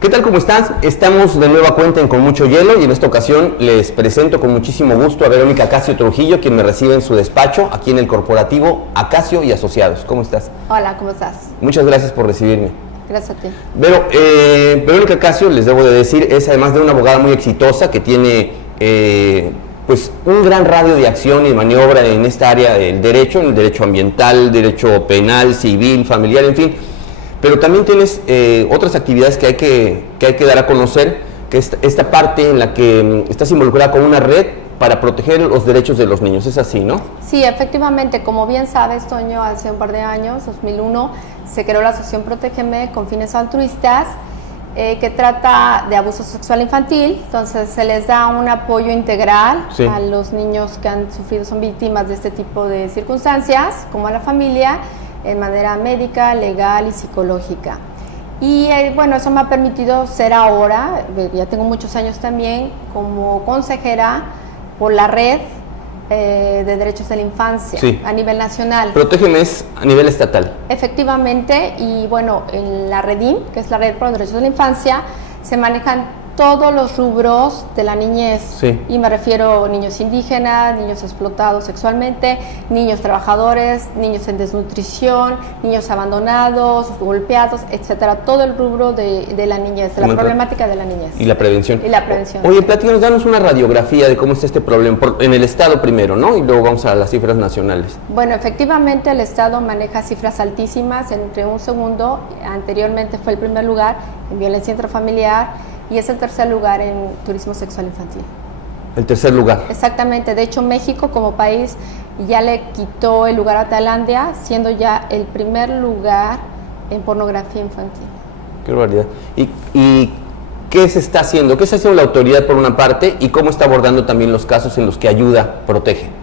¿Qué tal? ¿Cómo estás? Estamos de nueva cuenta en Con Mucho Hielo y en esta ocasión les presento con muchísimo gusto a Verónica Acacio Trujillo, quien me recibe en su despacho aquí en el corporativo Acacio y Asociados. ¿Cómo estás? Hola, ¿cómo estás? Muchas gracias por recibirme. Gracias a ti. Verónica Acacio, les debo de decir, es además de una abogada muy exitosa que tiene pues un gran radio de acción y maniobra en esta área del derecho, en el derecho ambiental, derecho penal, civil, familiar, en fin. Pero también tienes otras actividades que hay que dar a conocer, que es esta parte en la que estás involucrada con una red para proteger los derechos de los niños. Es así, ¿no? Sí, efectivamente. Como bien sabes, Toño, hace un par de años, 2001, se creó la Asociación Protégeme con fines altruistas, que trata de abuso sexual infantil. Entonces se les da un apoyo integral a los niños que han sufrido, son víctimas de este tipo de circunstancias, como a la familia, en manera médica, legal y psicológica. Y bueno, eso me ha permitido ser ahora, ya tengo muchos años también, como consejera por la red de derechos de la infancia a nivel nacional. Protégeme es a nivel estatal. Efectivamente, y bueno, en la REDIM, que es la Red por los Derechos de la Infancia, se manejan todos los rubros de la niñez, y me refiero a niños indígenas, niños explotados sexualmente, niños trabajadores, niños en desnutrición, niños abandonados, golpeados, etcétera, todo el rubro de la niñez, de la problemática de la niñez. Y la prevención. Y la prevención. Oye, platícanos, danos una radiografía de cómo está este problema, en el Estado primero, ¿no? Y luego vamos a las cifras nacionales. Bueno, efectivamente el Estado maneja cifras altísimas. Entre un segundo, anteriormente fue el primer lugar en violencia intrafamiliar, y es el tercer lugar en turismo sexual infantil. El tercer lugar. Exactamente. De hecho, México como país ya le quitó el lugar a Tailandia, siendo ya el primer lugar en pornografía infantil. Qué barbaridad. ¿Y qué se está haciendo? ¿Qué está haciendo la autoridad por una parte y cómo está abordando también los casos en los que ayuda, protege?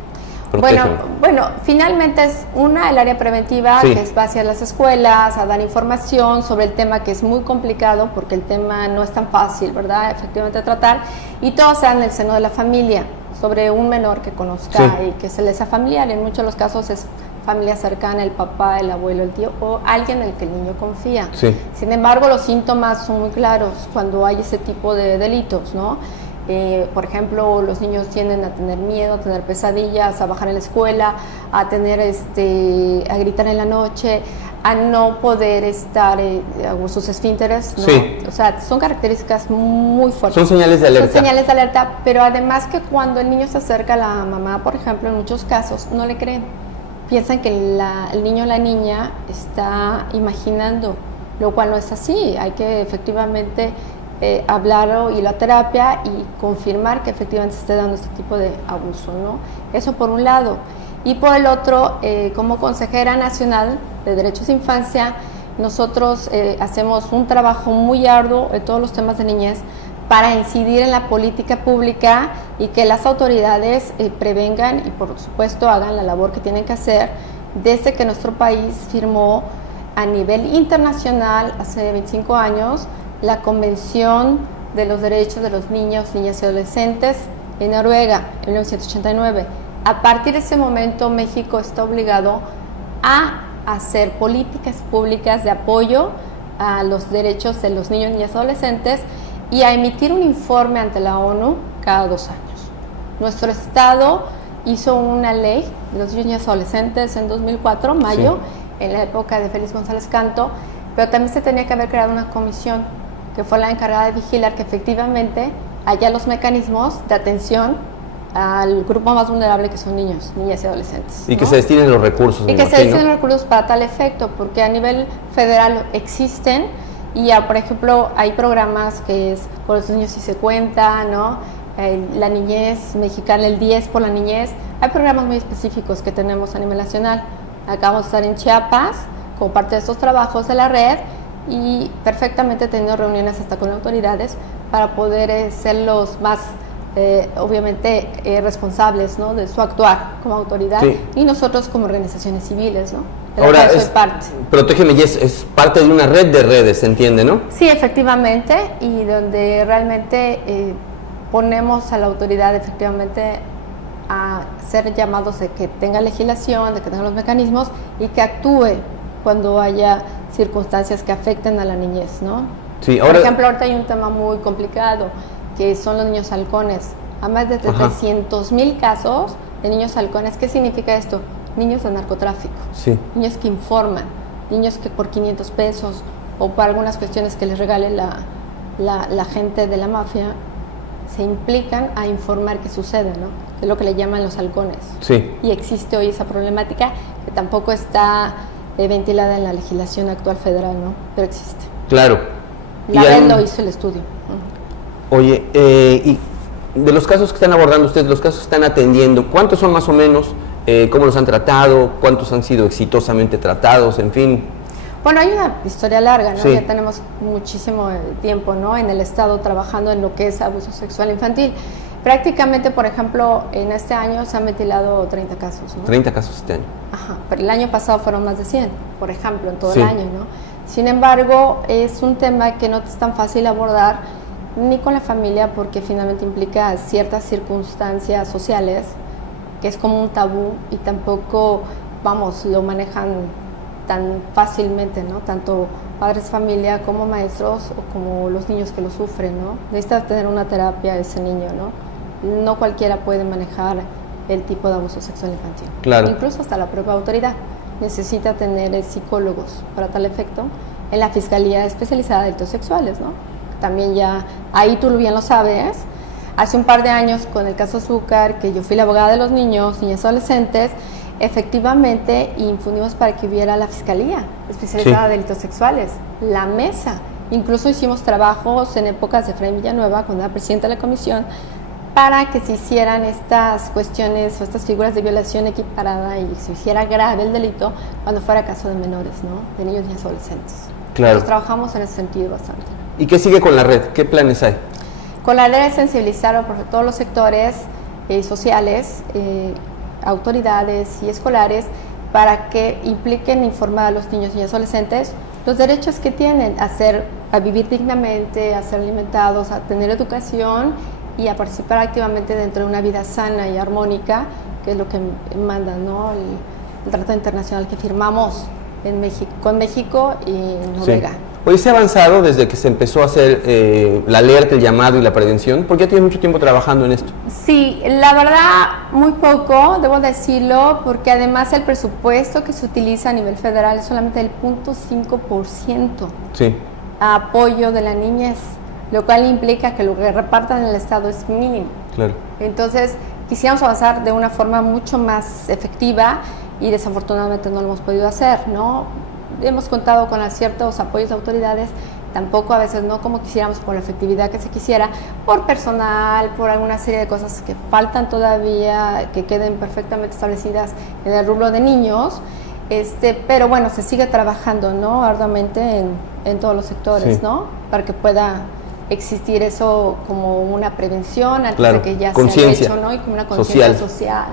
Bueno, finalmente es el área preventiva, que es hacia las escuelas, a dar información sobre el tema, que es muy complicado porque el tema no es tan fácil, ¿verdad?, efectivamente tratar, y todo se da en el seno de la familia, sobre un menor que conozca y que se les sea familiar. En muchos de los casos es familia cercana, el papá, el abuelo, el tío o alguien en el que el niño confía. Sin embargo, los síntomas son muy claros cuando hay ese tipo de delitos, ¿no? Por ejemplo, los niños tienden a tener miedo, a tener pesadillas, a bajar en la escuela, a tener a gritar en la noche, a no poder estar sus esfínteres, ¿no? O sea, son características muy fuertes. Son señales de alerta. Son señales de alerta, pero además que cuando el niño se acerca a la mamá, por ejemplo, en muchos casos, no le creen. Piensan que el niño o la niña está imaginando, lo cual no es así. Hay que efectivamente hablarlo y la terapia y confirmar que efectivamente se esté dando este tipo de abuso, ¿no? Eso por un lado. Y por el otro, como consejera nacional de derechos de infancia, nosotros hacemos un trabajo muy arduo en todos los temas de niñez para incidir en la política pública y que las autoridades prevengan y por supuesto hagan la labor que tienen que hacer desde que nuestro país firmó a nivel internacional hace 25 años la Convención de los Derechos de los Niños, Niñas y Adolescentes en Noruega, en 1989. A partir de ese momento, México está obligado a hacer políticas públicas de apoyo a los derechos de los niños, niñas y adolescentes y a emitir un informe ante la ONU cada 2 años. Nuestro Estado hizo una ley de los niños, niñas y adolescentes en 2004, mayo, en la época de Félix González Canto, pero también se tenía que haber creado una comisión que fue la encargada de vigilar que efectivamente haya los mecanismos de atención al grupo más vulnerable, que son niños, niñas y adolescentes. Y que se destinen los recursos. Y que se destinen los recursos para tal efecto, porque a nivel federal existen y ya, por ejemplo, hay programas que es por los niños si se cuenta, ¿no? La niñez mexicana, el 10 por la niñez. Hay programas muy específicos que tenemos a nivel nacional. Acabamos de estar en Chiapas como parte de estos trabajos de la red y perfectamente he tenido reuniones hasta con autoridades para poder ser los más, obviamente, responsables, ¿no?, de su actuar como autoridad y nosotros como organizaciones civiles, ¿no? Ahora, Protégeme y es parte de una red de redes, ¿se entiende, no? Sí, efectivamente, y donde realmente ponemos a la autoridad efectivamente a ser llamados de que tenga legislación, de que tenga los mecanismos y que actúe cuando haya circunstancias que afecten a la niñez, ¿no? Sí, Por ejemplo, ahorita hay un tema muy complicado, que son los niños halcones. A más de 300,000 casos de niños halcones. ¿Qué significa esto? Niños de narcotráfico, sí, niños que informan, niños que por 500 pesos o por algunas cuestiones que les regale la gente de la mafia, se implican a informar qué sucede, ¿no? Que es lo que le llaman los halcones. sí. Y existe hoy esa problemática que tampoco está ventilada en la legislación actual federal, ¿no? Pero existe. Claro. La red lo hizo el estudio. Oye, y de los casos que están abordando ustedes, los casos que están atendiendo, ¿cuántos son más o menos? ¿Cómo los han tratado? ¿Cuántos han sido exitosamente tratados? En fin. Bueno, hay una historia larga, ¿no? Sí. Ya tenemos muchísimo tiempo, ¿no? En el Estado trabajando en lo que es abuso sexual infantil. Prácticamente, por ejemplo, en este año se han ventilado 30 casos, ¿no? 30 casos este año. Ajá, pero el año pasado fueron más de 100, por ejemplo, en todo Sí. el año, ¿no? Sin embargo, es un tema que no es tan fácil abordar ni con la familia porque finalmente implica ciertas circunstancias sociales, que es como un tabú y tampoco, vamos, lo manejan tan fácilmente, ¿no? Tanto padres de familia como maestros o como los niños que lo sufren, ¿no? Necesita tener una terapia ese niño, ¿no? No cualquiera puede manejar el tipo de abuso sexual infantil. Claro. Incluso hasta la propia autoridad necesita tener psicólogos para tal efecto en la Fiscalía Especializada de Delitos Sexuales, ¿no? También ya, ahí tú bien lo sabes, hace un par de años con el caso Zúcar, que yo fui la abogada de los niños, niñas y adolescentes, efectivamente infundimos para que hubiera la Fiscalía Especializada de Delitos Sexuales, la mesa. Incluso hicimos trabajos en épocas de Efraín Villanueva, cuando era presidenta de la comisión, para que se hicieran estas cuestiones o estas figuras de violación equiparada y se hiciera grave el delito cuando fuera caso de menores, ¿no? De niños y adolescentes. Claro. Entonces, trabajamos en ese sentido bastante. ¿Y qué sigue con la red? ¿Qué planes hay? Con la red de sensibilizar a todos los sectores sociales, autoridades y escolares para que impliquen informar a los niños y adolescentes los derechos que tienen a vivir dignamente, a ser alimentados, a tener educación y a participar activamente dentro de una vida sana y armónica, que es lo que manda, ¿no? el Tratado Internacional que firmamos en México, con México y Noruega. Sí. Hoy se ha avanzado desde que se empezó a hacer la alerta, el llamado y la prevención, porque ya tiene mucho tiempo trabajando en esto. Sí, la verdad muy poco, debo decirlo, porque además el presupuesto que se utiliza a nivel federal es solamente el 0.5% Sí. a apoyo de la niñez, lo cual implica que lo que repartan en el Estado es mínimo. Claro. Entonces, quisiéramos avanzar de una forma mucho más efectiva y desafortunadamente no lo hemos podido hacer, ¿no? Hemos contado con ciertos apoyos de autoridades, tampoco a veces no como quisiéramos por la efectividad que se quisiera, por personal, por alguna serie de cosas que faltan todavía, que queden perfectamente establecidas en el rubro de niños, pero bueno, se sigue trabajando, ¿no? Arduamente en todos los sectores, Sí. ¿no? Para que pueda existir eso como una prevención antes Claro. de que ya Conciencia sea hecho, ¿no? Y como una conciencia social. social.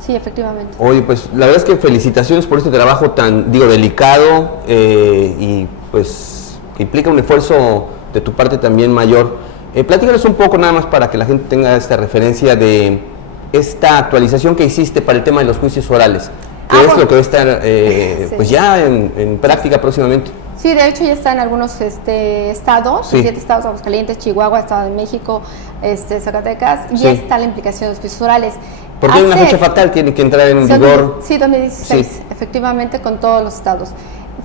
Sí, efectivamente. Oye, pues la verdad es que felicitaciones por este trabajo tan, delicado y pues que implica un esfuerzo de tu parte también mayor. Platícanos un poco nada más para que la gente tenga esta referencia de esta actualización que hiciste para el tema de los juicios orales, que es bueno. lo que va a estar Sí. pues ya en práctica próximamente. Sí, de hecho ya está en algunos estados, Sí. 7 estados, Aguascalientes, Chihuahua, Estado de México, Zacatecas, y Sí. está la implicación de los juicios orales. Porque hay una fecha fatal, tiene que entrar en vigor. Sí, 2016, Sí. efectivamente, con todos los estados.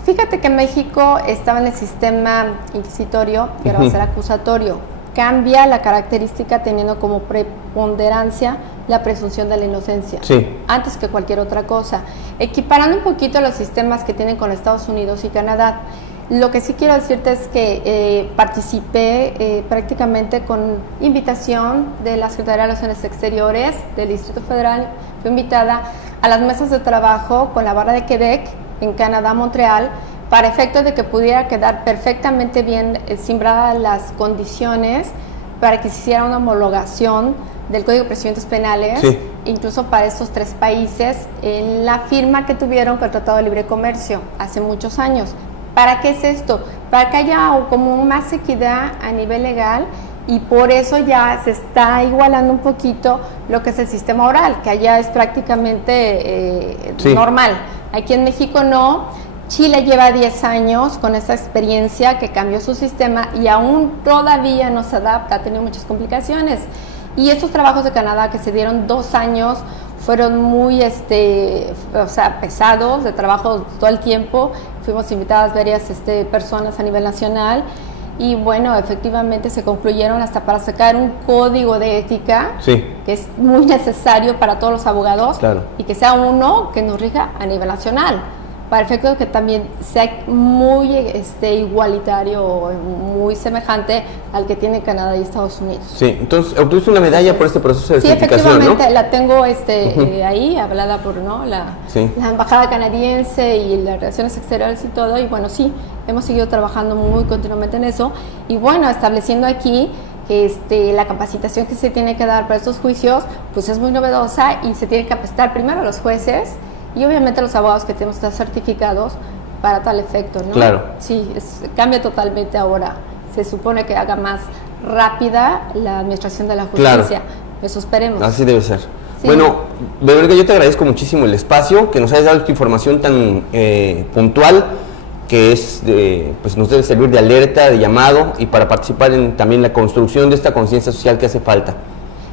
Fíjate que México estaba en el sistema inquisitorio y ahora va a ser acusatorio. Cambia la característica teniendo como preponderancia la presunción de la inocencia, Sí. antes que cualquier otra cosa, equiparando un poquito los sistemas que tienen con Estados Unidos y Canadá. Lo que sí quiero decirte es que participé prácticamente con invitación de la Secretaría de Relaciones Exteriores del Distrito Federal. Fui invitada a las mesas de trabajo con la Barra de Quebec en Canadá, Montreal, para efecto de que pudiera quedar perfectamente bien simbradas las condiciones para que se hiciera una homologación del Código de Procedimientos Penales, Sí. incluso para estos 3 países, en la firma que tuvieron con el Tratado de Libre Comercio hace muchos años. ¿Para qué es esto? Para que haya como más equidad a nivel legal y por eso ya se está igualando un poquito lo que es el sistema oral, que allá es prácticamente Sí. normal. Aquí en México no, Chile lleva 10 años con esta experiencia que cambió su sistema y aún todavía no se adapta, ha tenido muchas complicaciones. Y estos trabajos de Canadá que se dieron 2 años fueron muy pesados, de trabajo todo el tiempo. Fuimos invitadas varias personas a nivel nacional y bueno, efectivamente se concluyeron hasta para sacar un código de ética sí. que es muy necesario para todos los abogados, claro. y que sea uno que nos rija a nivel nacional, para efecto que también sea muy igualitario, muy semejante al que tiene Canadá y Estados Unidos. Sí, entonces obtuviste una medalla por este proceso de certificación, sí, efectivamente, ¿no? la tengo ahí, hablada por la embajada canadiense y las relaciones exteriores y todo, y bueno, sí, hemos seguido trabajando muy continuamente en eso, y bueno, estableciendo aquí que la capacitación que se tiene que dar para estos juicios, pues es muy novedosa y se tiene que capacitar primero a los jueces, y obviamente los abogados que tenemos que estar certificados para tal efecto, ¿no? Claro. Sí, cambia totalmente ahora. Se supone que haga más rápida la administración de la justicia. Claro. Eso esperemos. Así debe ser. Sí. Bueno, Verónica, yo te agradezco muchísimo el espacio, que nos hayas dado esta información tan puntual, que es pues nos debe servir de alerta, de llamado, y para participar en también la construcción de esta conciencia social que hace falta.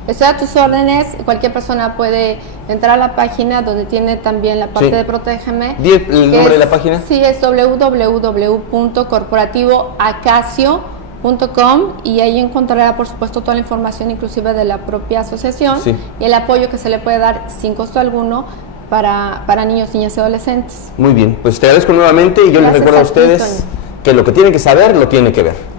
Estoy a tus órdenes, cualquier persona puede entrar a la página donde tiene también la parte de Protégeme. ¿Di el nombre de la página? Sí, es www.corporativoacacio.com, y ahí encontrará, por supuesto, toda la información, inclusive de la propia asociación, y el apoyo que se le puede dar sin costo alguno para niños, niñas y adolescentes. Muy bien, pues te agradezco nuevamente, y yo les recuerdo a ustedes que lo que tienen que saber, lo tienen que ver.